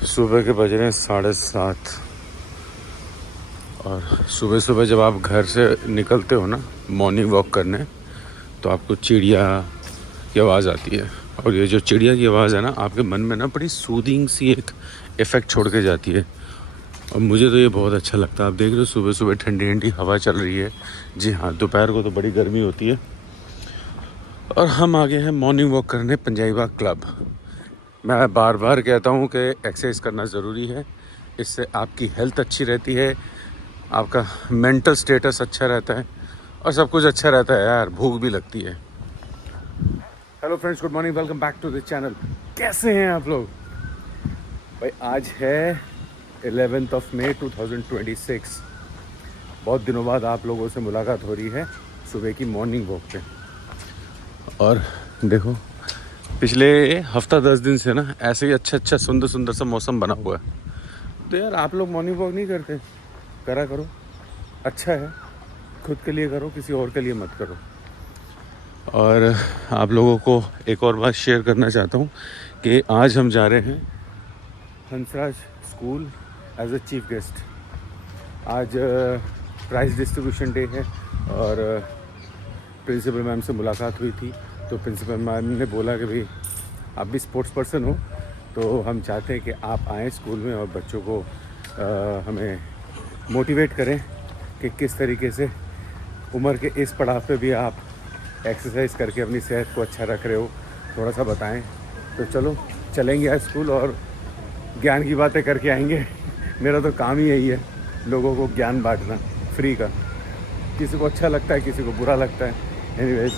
सुबह के बज रहे हैं 7:30 और सुबह सुबह जब आप घर से निकलते हो ना मॉर्निंग वॉक करने, तो आपको चिड़िया की आवाज़ आती है। और ये जो चिड़िया की आवाज़ है ना, आपके मन में ना बड़ी सूदिंग सी एक इफ़ेक्ट छोड़ के जाती है। और मुझे तो ये बहुत अच्छा लगता है। आप देख रहे हो सुबह सुबह ठंडी ठंडी हवा चल रही है। जी हाँ, दोपहर को तो बड़ी गर्मी होती है। और हम आ गए हैं मॉर्निंग वॉक करने पंजाबी बाग क्लब। मैं बार बार कहता हूँ कि एक्सरसाइज करना ज़रूरी है। इससे आपकी हेल्थ अच्छी रहती है, आपका मेंटल स्टेटस अच्छा रहता है और सब कुछ अच्छा रहता है यार, भूख भी लगती है। Hello friends, good morning, welcome back to the channel. कैसे हैं आप लोग भाई? आज है 11 मई 2026। बहुत दिनों बाद आप लोगों से मुलाकात हो रही है सुबह की मॉर्निंग वॉक पे। और देखो, पिछले हफ्ता 10 दिन से ना ऐसे ही अच्छा सुंदर सुंदर सा मौसम बना हुआ है। तो यार आप लोग मॉर्निंग वॉक नहीं करते? करा करो, अच्छा है। खुद के लिए करो, किसी और के लिए मत करो। और आप लोगों को एक और बात शेयर करना चाहता हूँ कि आज हम जा रहे हैं Hansraj school as a chief guest. आज प्राइज़ डिस्ट्रीब्यूशन डे है और प्रिंसिपल मैम से मुलाकात हुई थी। तो प्रिंसिपल मैम ने बोला कि भाई आप भी स्पोर्ट्स पर्सन हो, तो हम चाहते हैं कि आप आएँ स्कूल में और बच्चों को हमें मोटिवेट करें कि किस तरीके से उम्र के इस पड़ाव पे भी आप एक्सरसाइज करके अपनी सेहत को अच्छा रख रहे हो, थोड़ा सा बताएं। तो चलो चलेंगे आज स्कूल और ज्ञान की बातें करके आएंगे। मेरा तो काम ही यही है, लोगों को ज्ञान बांटना फ्री का। किसी को अच्छा लगता है, किसी को बुरा लगता है। एनीवेज,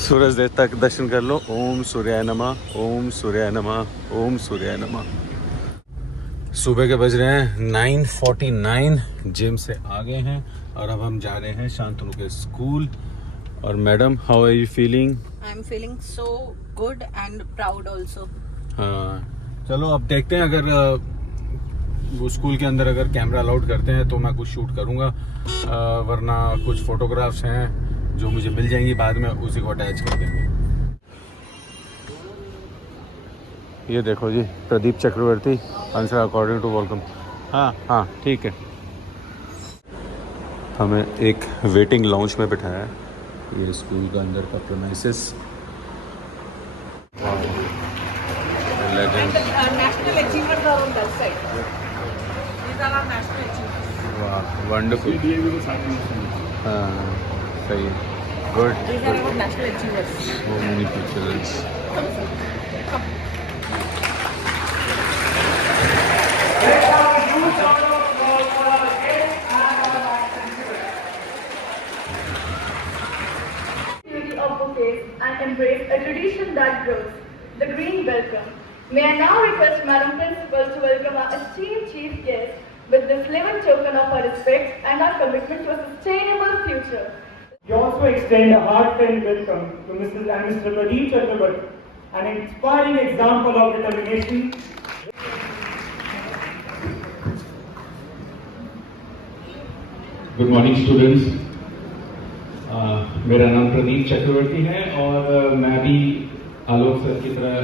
सूरज देवता का दर्शन कर लो। ओम सूर्याय नमः, ओम सूर्याय नमः, ओम सूर्याय नमः। सुबह के बज रहे हैं 9:49। जिम से आ गए हैं और अब हम जा रहे हैं शांतनु के स्कूल। और madam, how are you feeling? I am feeling so good and proud also. हाँ, चलो अब देखते हैं। अगर वो स्कूल के अंदर अगर कैमरा अलाउड करते हैं तो मैं कुछ शूट करूँगा, वरना कुछ फोटोग्राफ्स हैं जो मुझे मिल जाएंगी बाद में, उसी को अटैच कर देंगे। ये देखो जी, प्रदीप चक्रवर्ती, आंसर अकॉर्डिंग टू वेलकम। हाँ ठीक है। हमें एक वेटिंग लाउंज में बिठाया है। ये स्कूल का अंदर का premises. National achievers are on that side. These are our national achievers. वाह, वंडरफुल। हाँ, सही है, good. These are our national achievers. So many pictures. Beauty of bouquets and embrace a tradition that grows, the green welcome. May I now request Madam Principal to welcome our esteemed chief guest with this living token of our respect and our commitment to a sustainable future. We also extend a heartfelt welcome to Mrs. and Mr. Pradeep Chakrabarti, an inspiring example of determination. Good morning students. मेरा नाम प्रदीप चक्रवर्ती है और मैं भी आलोक sir की तरह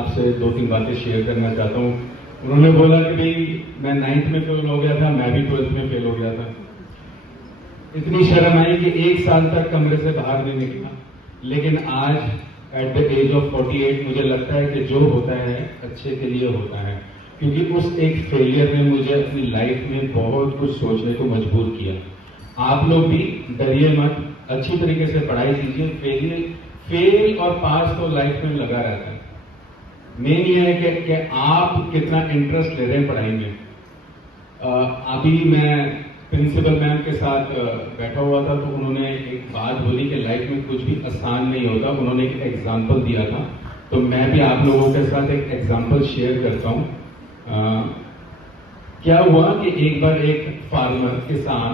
आपसे 2-3 बातें शेयर करना चाहता हूँ। उन्होंने बोला कि भाई मैं 9th में फेल हो गया था, मैं भी 12th में फेल हो गया था। इतनी शर्म आई कि 1 साल तक कमरे से बाहर नहीं निकला। लेकिन आज एट द एज ऑफ 48 मुझे लगता है कि जो होता है अच्छे के लिए होता है, क्योंकि उस एक फेलियर ने मुझे अपनी लाइफ में बहुत कुछ सोचने को मजबूर किया। आप लोग भी डरिए मत, अच्छी तरीके से पढ़ाई कीजिए। फेल और पास तो लाइफ में लगा रहता है। मेन ये है कि आप कितना इंटरेस्ट ले रहे हैं पढ़ाई में। अभी मैं प्रिंसिपल मैम के साथ बैठा हुआ था, तो उन्होंने एक बात बोली कि लाइफ में कुछ भी आसान नहीं होता। उन्होंने एक एग्जाम्पल दिया था, तो मैं भी आप लोगों के साथ एक एग्जाम्पल शेयर करता हूँ। क्या हुआ कि एक बार एक फार्मर, किसान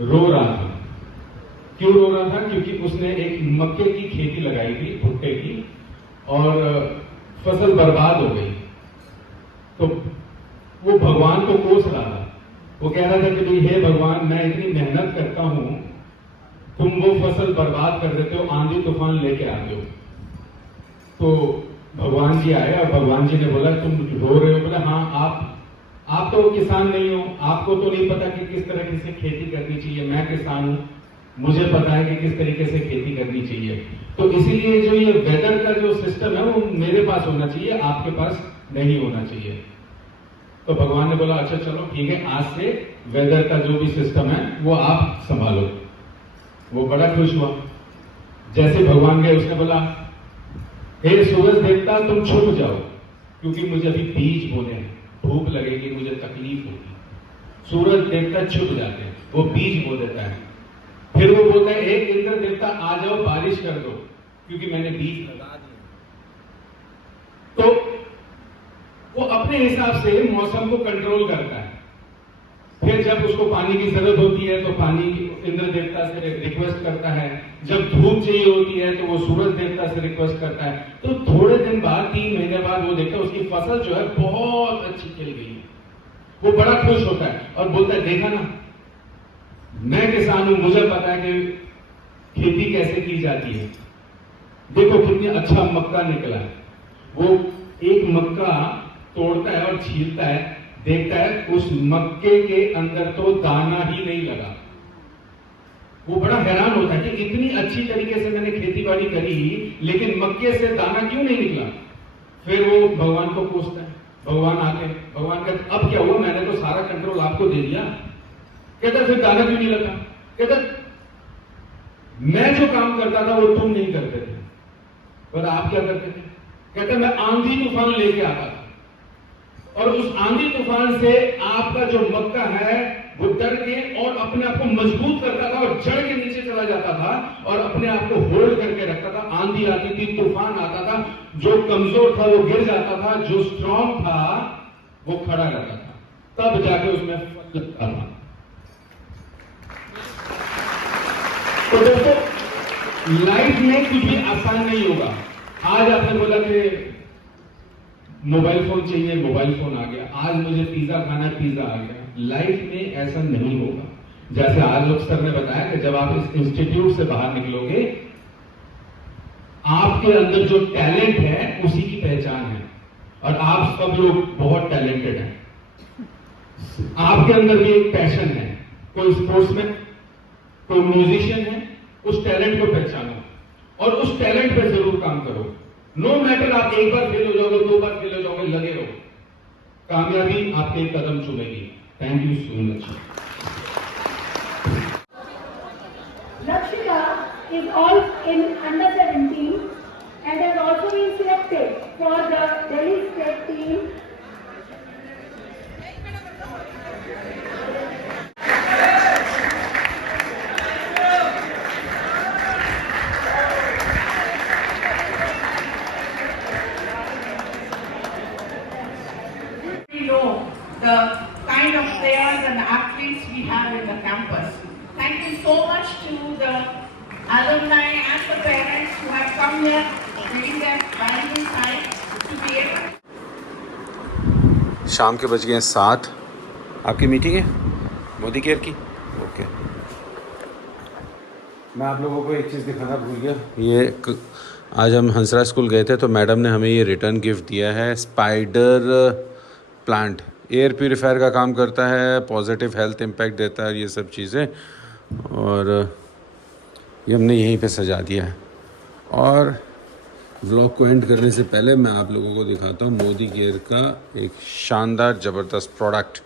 रो रहा था। क्यों रो रहा था? क्योंकि उसने एक मक्के की खेती लगाई थी, भुट्टे की, और फसल बर्बाद हो गई। तो वो भगवान को कोस रहा था। वो कह रहा था कि भाई हे भगवान, मैं इतनी मेहनत करता हूं, तुम वो फसल बर्बाद कर देते हो, आंधी तूफान लेके आते हो। तो भगवान जी आए और भगवान जी ने बोला तुम रो रहे हो? बोला हाँ, आप तो किसान नहीं हो, आपको तो नहीं पता कि किस तरीके से खेती करनी चाहिए। मैं किसान हूँ, मुझे पता है कि किस तरीके से खेती करनी चाहिए। तो इसीलिए जो ये वेदर का जो सिस्टम है वो मेरे पास होना चाहिए, आपके पास नहीं होना चाहिए। तो भगवान ने बोला अच्छा चलो ठीक है, आज से वेदर का जो भी सिस्टम है वो आप संभालो। वो बड़ा खुश हुआ। जैसे भगवान गए, उसने बोला हे सूरज देवता तुम छुप जाओ, क्योंकि मुझे अभी बीज बोने हैं, धूप लगेगी, मुझे तकलीफ होगी। सूरज देवता छुप जाते हैं, वो बीज बो देता है। फिर वो बोलता है एक इंद्र देवता आ जाओ, बारिश कर दो, क्योंकि मैंने बीज लगा दिए। तो वो अपने हिसाब से मौसम को कंट्रोल करता है। फिर जब उसको पानी की जरूरत होती है तो पानी इंद्र देवता से रिक्वेस्ट करता है। जब धूप चाहिए होती है तो वो सूरज देवता से रिक्वेस्ट करता है। तो थोड़े दिन बाद, 3 महीने बाद वो देखता है उसकी फसल जो है बहुत अच्छी खिल गई है। वो बड़ा खुश होता है और बोलता है देखा ना, मैं किसान हूं, मुझे पता है कि खेती कैसे की जाती है। देखो कितनी अच्छा मक्का निकला है। वो एक मक्का तोड़ता है और छीलता है, देखता है उस मक्के के अंदर तो दाना ही नहीं लगा। वो बड़ा हैरान होता है कि इतनी अच्छी तरीके से मैंने खेती बाड़ी करी लेकिन मक्के से दाना क्यों नहीं निकला। फिर वो भगवान को पूछता है, भगवान आते हैं, भगवान कहते अब क्या हुआ, मैंने तो सारा कंट्रोल आपको दे दिया। कहता फिर दाना क्यों नहीं लगा। कहता मैं जो काम करता था वो तुम नहीं करते थे, पर आप क्या करते थे। कहता मैं आंधी तूफान लेके आता था और उस आंधी तूफान से आपका जो मक्का है वो डर के और अपने आप को मजबूत करता था और जड़ के नीचे चला जाता था और अपने आप को होल्ड करके रखता था। आंधी आती थी, तूफान आता था, जो कमजोर था वो गिर जाता था, जो स्ट्रांग था वो खड़ा रहता था, तब जाके उसमें फल लगता था। तो दोस्तों लाइफ में कुछ भी आसान नहीं होगा। आज आपने बोला कि मोबाइल फोन चाहिए, मोबाइल फोन आ गया। आज मुझे पिज्जा खाना है, पिज्जा आ गया। लाइफ में ऐसा नहीं होगा। जैसे आलोक सर ने बताया कि जब आप इस इंस्टीट्यूट से बाहर निकलोगे, आपके अंदर जो टैलेंट है उसी की पहचान है और आप सब लोग बहुत टैलेंटेड हैं। आपके अंदर भी एक पैशन है, कोई स्पोर्ट्समैन, कोई म्यूजिशियन है, उस टैलेंट को पहचानो और उस टैलेंट पर जरूर काम करो। नो मैटर आप एक बार फेल हो जाओगे, 2 बार फेल हो जाओगे, लगे रहो, कामयाबी आपके कदम चुमेगी। Thank you so much. Lakshika is all in under 17 and has also been selected for the Delhi State team. We know the kind of players and athletes we have in the campus. Thank you so much to the alumni and the parents who have come here, giving their valuable time to be able. शाम के बज गए हैं 7। आपकी meeting है Modi care की? Okay. मैं आप लोगों को एक चीज़ दिखाना भूल गया। आज हम हंसराज स्कूल गए थे तो मैडम ने हमें ये रिटर्न गिफ्ट दिया है। स्पाइडर प्लांट एयर प्यूरीफायर का काम करता है, पॉजिटिव हेल्थ इम्पैक्ट देता है, ये सब चीज़ें। और ये हमने यहीं पे सजा दिया है। और व्लॉग को एंड करने से पहले मैं आप लोगों को दिखाता हूँ मोदी केयर का एक शानदार ज़बरदस्त प्रोडक्ट।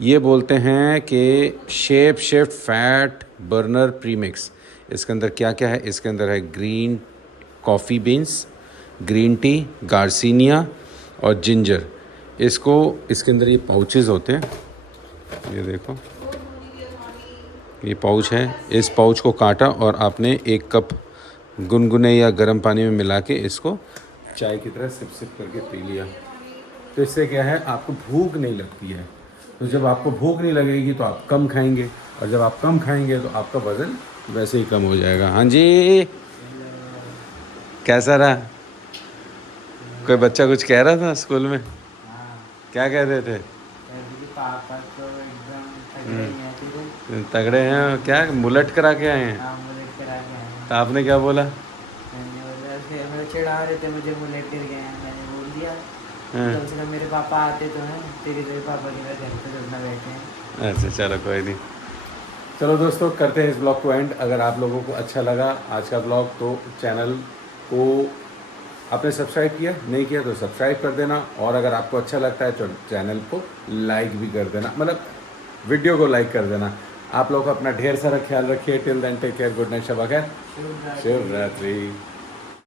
ये बोलते हैं कि shape shift fat burner premix. इसके अंदर क्या क्या है? इसके अंदर है green coffee beans, green tea, garcinia और जिंजर। इसके अंदर ये पाउचेस होते हैं, ये देखो ये पाउच है। इस पाउच को काटा और आपने 1 कप गुनगुने या गर्म पानी में मिला के इसको चाय की तरह सिप सिप करके पी लिया। तो इससे क्या है, आपको भूख नहीं लगती है। तो जब आपको भूख नहीं लगेगी तो आप कम खाएंगे और जब आप कम खाएंगे तो आपका वज़न वैसे ही कम हो जाएगा। हाँ जी, कैसा रहा? कोई बच्चा कुछ कह रहा था स्कूल में? क्या कह रहे थे? पापा तो एकदम तगड़े हैं। क्या मुलट करा के आए हैं? मुझे करा के आए। तो आपने क्या बोला? मैंने बोला मुझे चिढ़ा रहे थे, मुझे बुलेट गिर गए हैं। हाँ। कम से कम मेरे पापा आते तो हैं, तेरे तेरे पापा के घर पे तो अपना बैठे हैं। अच्छा चलो कोई नहीं। चलो दोस्तों करते हैं इस ब्लॉग को एंड। अगर आप लोगों को अच्छा लगा आज का ब्लॉग तो चैनल को आपने सब्सक्राइब किया, नहीं किया तो सब्सक्राइब कर देना, और अगर आपको अच्छा लगता है तो चैनल को लाइक भी कर देना, मतलब वीडियो को लाइक कर देना। आप लोग अपना ढेर सारा ख्याल रखिए। Till then take care, good night, शब खैर, शुभ रात्रि। शिव रात्रि।